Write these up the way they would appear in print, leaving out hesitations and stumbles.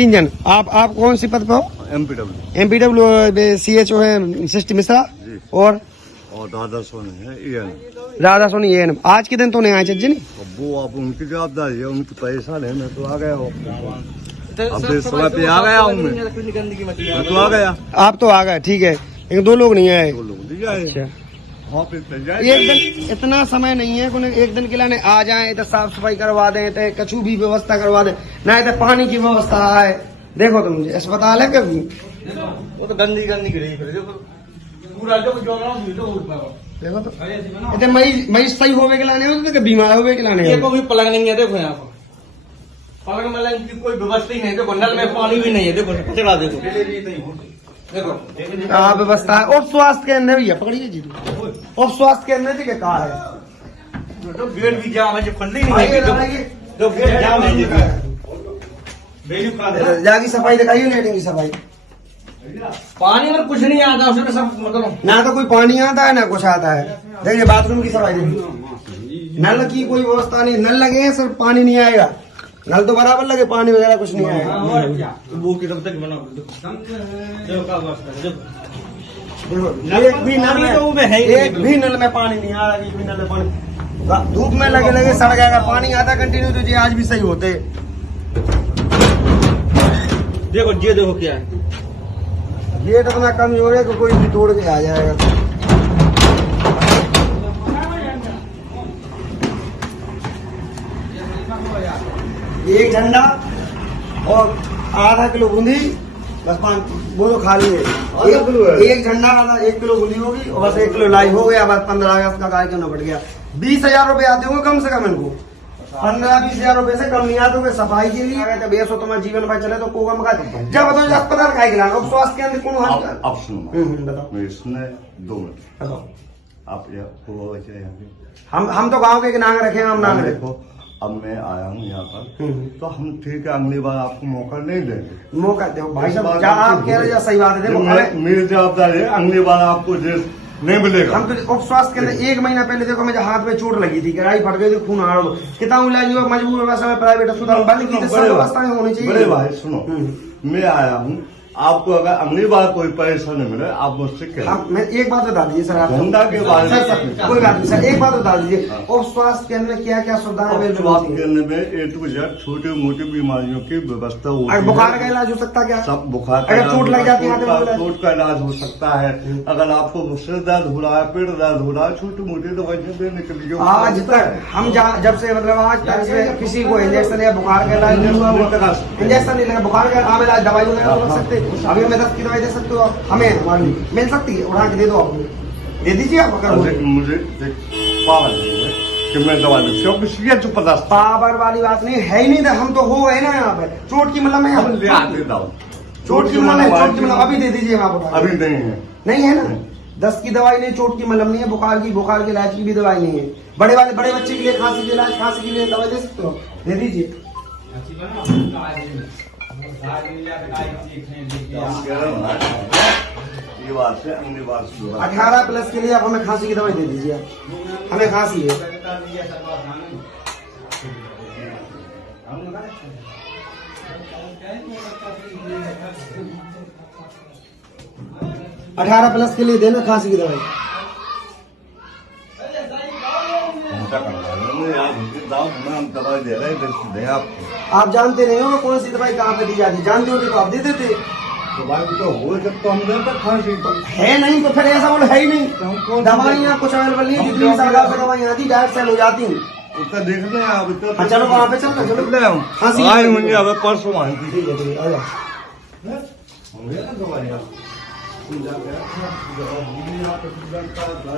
3 जन। आप कौन सी पद पे हो? MPW CHO है सृष्टि मिश्रा और दादा सोनी है EN। राधा सोनी EN। आज के दिन तो नहीं आए चज्जी नहीं? वो आप उनकी जवाबदारी है, उनकी परेशान है। मैं तो आ गया हूँ, अब इस समय पे आ गया हूँ मैं तो आ गया। आप तो आ गए, ठीक है, लेकिन 2 लोग नहीं आए। 2 लोग नहीं आए। अच्छा, हाँ, फिर एक दिन इतना समय नहीं है कि एक दिन के लिए आ जाए तो साफ सफाई करवा दें, तो कछु भी व्यवस्था करवा दें, ना तो पानी की व्यवस्था है। देखो तुम अस्पताल है कभी वो तो गंदी पूरा जो देखो तो इतने मई सही होवे के लाने होते कि बीमार होवे के लाने ये कोई पलंग नहीं है। देखो यहाँ पर पलंग मलंग की कोई व्यवस्था ही नहीं। देखो नल में पानी भी नहीं है। देखो कचरा देखो देखो व्यवस्था है। और स्वास्थ्य केंद्र भी है, पकड़िए जी। और स्वास्थ्य केंद्र जी के कहा है तो गेट भी जाम है, जो फंडिंग नहीं है। जो गेट जाम है, जागी सफाई दिखाइए, लेटरिन की सफाई। पानी में कुछ नहीं आता, उसमें सब मतलब ना तो कोई पानी आता है ना कुछ आता है। देखिए बाथरूम की सफाई देखिए, नल की कोई व्यवस्था नहीं। नल लगे हैं सर, पानी नहीं आएगा। नल तो बराबर लगे, पानी वगैरह कुछ नहीं आएगा। वो की तब तक बनाओ। एक भी नल में पानी नहीं आ रहा, एक भी नल में पानी। धूप में लगे लगे सड़ गएगा। पानी आता कंटिन्यू तो जी आज भी सही होते। देखो ये देखो क्या है, गेट इतना कमजोर है कि कोई भी तोड़ के आ जाएगा। एक झंडा और आधा किलो बूंदी, बस 5 वो तो खाली है। एक झंडा आधा 1 किलो बूंदी होगी और बस 1 किलो लाई हो गया। बस 15 अगस्त का कार्यक्रम बढ़ गया। 20,000 रुपए आते होंगे कम से कम इनको। 15-20,000 रुपए से कम नहीं आते होंगे सफाई के लिए। जब ये तुम्हारा जीवन भर चले तो कोगम का जब बताओ अस्पताल का गिलाना। अब स्वास्थ्य केंद्र कौन अब सुनो, बताओ। मैं इसमें 2 मिनट बताओ। आप हम तो गाँव के नाम रखे, हम नाम रखो। अब मैं आया हूँ यहाँ पर, तो हम ठीक है अगली बार आपको मौका नहीं देंगे। मौका दो भाई साहब, क्या आप कह रहे हैं सही बात है। देखो मेरी जवाबदारी है, अगली बार आपको ड्रेस नहीं मिलेगा। हम तो उप स्वास्थ्य के अंदर 1 महीना पहले देखो मुझे हाथ में चोट लगी थी, गराई फट गई थी, खून आ रहा कितना इलाज हुआ, मजबूर व्यवस्था में प्राइवेट अस्पताल बंद की व्यवस्था होनी चाहिए। बड़े भाई सुनो, मैं आया हूँ, आपको अगर अगली बार कोई परेशानी मिले आप मुझसे कहें। मैं एक बात बता दीजिए सर, आप धंधा के बारे में कोई बात नहीं सर, एक बात बता दीजिए उप स्वास्थ्य केंद्र में क्या क्या सुविधाएं? स्वास्थ्य केंद्र में A to Z छोटी मोटी बीमारियों की व्यवस्था होती है। बुखार का इलाज हो सकता है क्या? सब बुखार का चोट लग जाती है, चोट का इलाज हो सकता है। अगर आपको सिर दर्द हो रहा है, पेट दर्द हो रहा है, छोटी मोटी दवाइयाँ देने के लिए आज तक हम जब से मतलब आज तक से किसी को इंजेक्शन या बुखार का इलाज नहीं हुआ, इंजेक्शन नहीं लगा, बुखार का आम इलाज दवाई वगैरह लग सकते। अभी हमें 10 की दवाई दे सकते हो आप? हमें हमारी मिल सकती है, उठा के दे दो, आप दे दीजिए। आप अगर मुझे पावर कि मैं दवा दूँ, क्योंकि पावर वाली बात नहीं है ही नहीं। हम तो हो गए ना यहाँ पे। चोट की मतलब है, चोट की मतलब अभी दे दीजिए आप। अभी नहीं है, नहीं है ना। 10 की दवाई नहीं, चोट की मतलब नहीं है, बुखार के इलाज की भी दवाई नहीं है। बड़े बच्चे के लिए खांसी के इलाज, खांसी के लिए दवाई दे सकते हो, दे दीजिए। ये बात से अगली बात 18+ के लिए आप हमें खांसी की दवाई दे दीजिए। हमें खांसी है। अठारह प्लस के लिए देना खांसी की दवाई। दवाई दे रहे हैं आपको। आप जानते नहीं हो कौन सी दवाई कहाँ पे दी जाती, जानते होते तो आप दे देते। दवाई तो हो जब तो हम देते खांसी तो है नहीं, तो फिर ऐसा बोले है ही नहीं। दवाइयाँ कुछ अवेलेबल नहीं, जितनी सरकार से दवाइयाँ आती डायरेक्ट सेल हो जाती हैं। उसका देखते हैं आप। चलो वहाँ पे चलना, चलो आए होंगे अब परसों आए। ठीक है, ठीक है।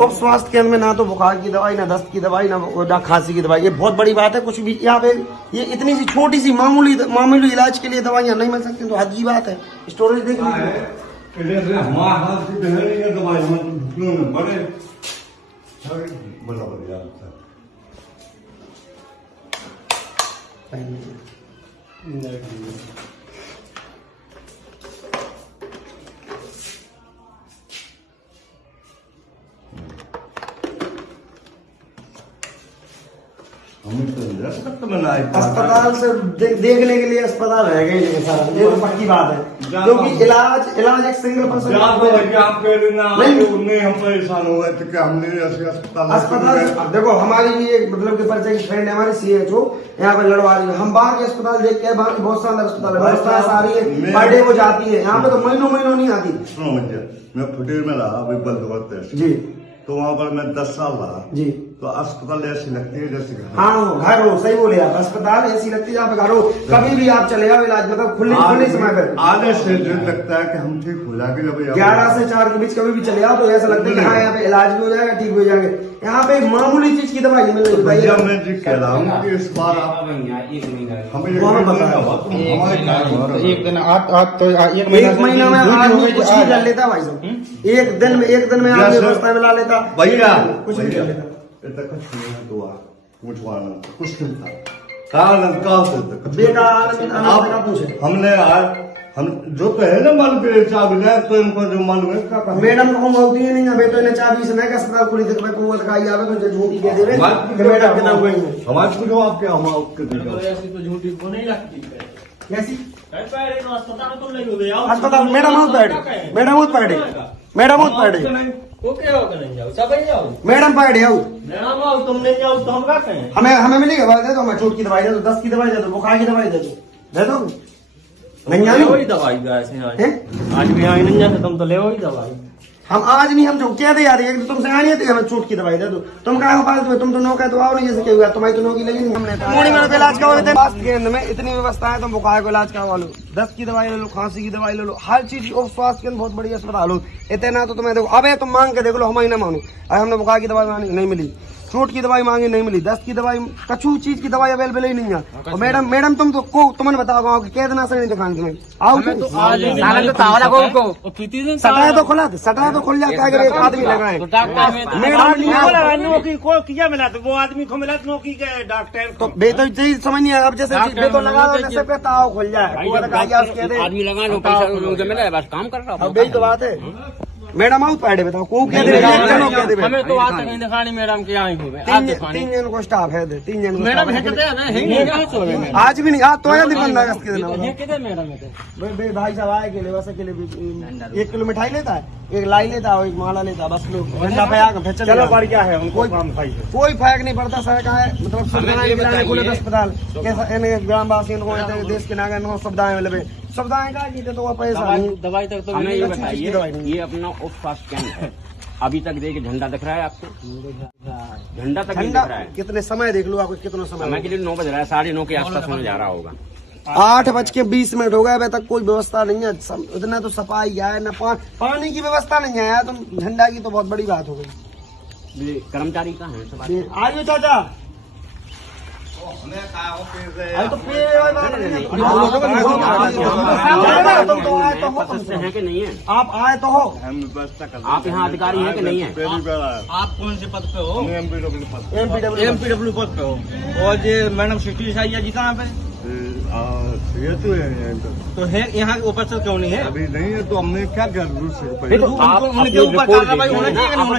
उप स्वास्थ्य केंद्र में ना तो बुखार की दवाई, ना दस्त की दवाई, ना खांसी की दवाई। ये बहुत बड़ी बात है। कुछ भी यहाँ पे ये इतनी सी छोटी सी मामूली इलाज के लिए दवाइयाँ नहीं मिल सकती, तो हद की बात है। स्टोरेज देख लीजिए। अस्पताल से देखने के लिए अस्पताल रह गए नहीं सारा, ये तो पक्की बात है, क्योंकि इलाज एक सिंगल पर्सन हम परेशान हो गए थे कि हमने अस्पताल देखो हमारी भी एक मतलब के परिचय की फ्रेंड है हमारी CHO यहाँ पे लड़वा रही है, हम बाहर के अस्पताल देख के बाहर बहुत सारे अस्पताल है, व्यवस्था सारी है, पर डे वो जाती है, यहाँ पे तो महीनों नहीं आती। मैं फुटेर में रहा अभी बल्दोबस्त है जी, तो वहाँ पर मैं 10 साल रहा जी, तो अस्पताल ऐसी लगती है जैसे घर। हाँ घर हो, सही बोले आप, अस्पताल ऐसी लगती है आप घर हो, कभी भी आप चले जाओ इलाज मतलब खुले समय पर आने से जो लगता है कि हम ठीक हो जाएंगे, जब 11 से 4 के बीच कभी भी चले जाओ तो ऐसा लगता है कि हाँ यहाँ पे इलाज भी हो जाएगा, ठीक हो जाएंगे। यहाँ पे मामूली चीज की दवाई नहीं मिल रही भैया, मैं जी कह रहा हूँ कि इस बार आप एक महीना में आदमी कुछ भी कर लेता भाई साहब, एक दिन में आदमी व्यवस्था में ला लेता भैया, कुछ नहीं कर लेता। कुछ नहीं था कारण बेकार पूछे हमने आज हम जो तो है ना मालूम के चाबी ले तो इनको जो मालूम है क्या कहा मैडम को होती ही नहीं है, तो इन्हें चाबी से मैं का अस्पताल खुली थी मैं को लगाई आवे तो झूठी कह देवे कि मैडम के नाम गई है समाज को जवाब क्या हम आपके देंगे ऐसी तो झूठी को नहीं लगती कैसी अस्पताल तो नहीं हो गया अस्पताल madam out pad madam out pad वो क्या होगा नहीं जाओ सब ही जाओ मैडम पैड आओ मैडम आओ तुम नहीं जाओ तो हम क्या कहें हमें मिलेगा बात दे दो, मैं छूट की दवाई दे दो, 10 की दवाई दे दो, बुखार की दवाई दे दो नहीं आई वही दवाई आज भी आई नहीं जाते तुम तो ले वही दवाई हम आज नहीं हम जो कह दे यार एक तो तुमसे आनी थी हमें छूट की दवाई दे दो, तुम कहा हो फालतू तुम तो नौका तो आओ नहीं जैसे क्या हुआ तुम्हारी तो नौकी लगी नहीं हमने मोड़ी में इलाज करवाए थे स्वास्थ्य केंद्र में इतनी व्यवस्था है, तुम बुखार को इलाज करवा लो, 10 की दवाई ले लो, खांसी की दवाई ले लो, हर चीज और स्वास्थ्य केंद्र बहुत बड़ी अस्पताल हो, इतना तो तुम्हें देखो अब तुम मांग के देख लो, हम ही ना मांगो, अरे हमने बुखार की दवाई नहीं मिली, चोट की दवाई मांगी नहीं मिली, 10 की दवाई कछु चीज की दवाई अवेलेबल ही नहीं है। और मैडम तुम तो को तुमने बताओ कि कितना से नहीं दिखाने तुम्हें आओ सटाया तो खुला सटाया तो खुल जाता है एक आदमी लगाए किया मिला तो वो आदमी को मिला नौकरी के डॉक्टर तो बेतो चीज समझ नहीं है, अब जैसे बेतो लगा दो जैसे पे ताव खुल जाए आदमी लगा लो पैसा मिला है बस काम कर रहा अब यही तो बात है। मैडम आओ पैडे बताओ को क्या दे हमें तो आज तक नहीं दिखानी मैडम के यहाँ तीन जन को स्टाफ है 3 जन को मैडम आज भी नहीं आज तो आया 15 अगस्त के दिन मैडम भाई साहब आए के लिए वैसे के लिए 1 किलो मिठाई लेता है, एक लाई लेता है, एक माला लेता है, बस लोग ठंडा पे चलो पर क्या है कोई फर्क नहीं पड़ता सर का है मतलब अस्पताल कैसा ग्रामवासियों को देश के नागरिक को सुविधाएं मिले सुविधाएं का जीते तो वो पैसा दवाई तक तो हमें ये बताइए ये अपना उप स्वास्थ्य केंद्र है, अभी तक देखिए झंडा दिख रहा है आपको, झंडा तक दिख रहा है, कितने समय देख लो आपको कितना समय के लिए 9 बज रहा है, 9:30 के आसपास होने जा रहा होगा, 8:20 हो गए अभी तक कोई व्यवस्था नहीं है, इतना तो सफाई है न पानी की व्यवस्था नहीं है यार, तुम झंडा की तो बहुत बड़ी बात हो गई। कर्मचारी कहाँ है आइए चाचा है कि नहीं है, आप आए तो हो, आप यहाँ अधिकारी हैं कि नहीं है, आप कौन से पद पे हो MPW पद पे हो और ये मैडम सिटी जी कहाँ पे तो है यहाँ के ऊपर से क्यों नहीं है अभी नहीं है तो हमने क्या किया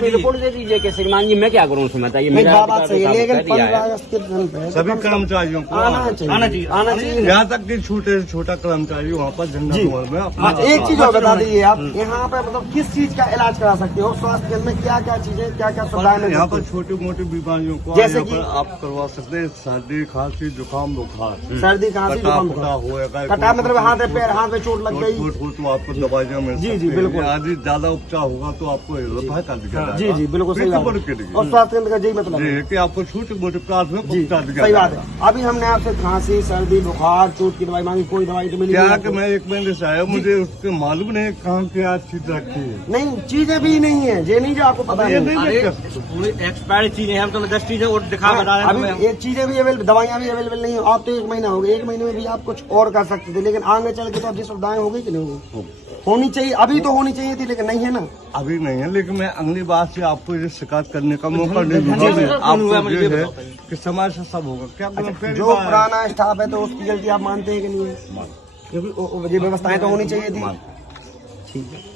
रिपोर्ट दे दीजिए कि श्रीमान जी मैं क्या करूँ उसमें बताइए, बात सही है लेकिन 15 अगस्त के दिन पे सभी कर्मचारियों को आना चाहिए यहाँ तक कि छोटा कर्मचारी वहाँ पर झंडा में एक चीज और बता दीजिए आप यहाँ पे मतलब किस चीज का इलाज करा सकते हो, स्वास्थ्य केंद्र में क्या क्या चीजें क्या क्या सुविधाएं यहाँ पर छोटी मोटी बीमारियों को जैसे कि आप करवा सकते हैं, सर्दी खांसी जुकाम बुखार, सर्दी खांसी कटा मतलब हाथ पे चोट लग गई तो आपको दवाइयाँ मिल जी बिल्कुल, यदि ज्यादा उपचार होगा तो आपको रेफर कर दिया जाएगा। जी बिल्कुल सही बात है, और स्वास्थ्य केंद्र का यही मतलब है कि आपको छोटे मोटे प्राथमिक उपचार दिया सही बात है। अभी हमने आपसे खांसी सर्दी बुखार चोट की दवाई मांगी, कोई दवाई तो मिली क्या कि मैं 1 महीने से आया, मुझे उसके मालूम नहीं कहाँ क्या चीज रखी है, नहीं चीजें भी नहीं है ये नहीं जो आपको पता पूरी एक्सपायर्ड चीजें हम तो 10 चीजें और दिखा बता रहे हैं, अभी ये चीजें भी अवेलेबल दवाइयाँ भी अवेलेबल नहीं है। आप तो 1 महीना हो गया, 1 महीने में भी आप कुछ और कर सकते थे, लेकिन आगे चल के तो अब ये सुविधाएं हो गई कि नहीं होगी, होनी चाहिए, अभी तो होनी चाहिए थी लेकिन नहीं है ना, अभी नहीं है। लेकिन मैं अगली बार से आपको ये शिकायत करने का मौका नहीं दूंगा, आपको ये है कि समाज से सब होगा क्या जो पुराना स्टाफ है तो उसकी गलती आप मानते हैं कि नहीं है, क्योंकि ये व्यवस्थाएं तो होनी चाहिए थी। ठीक है।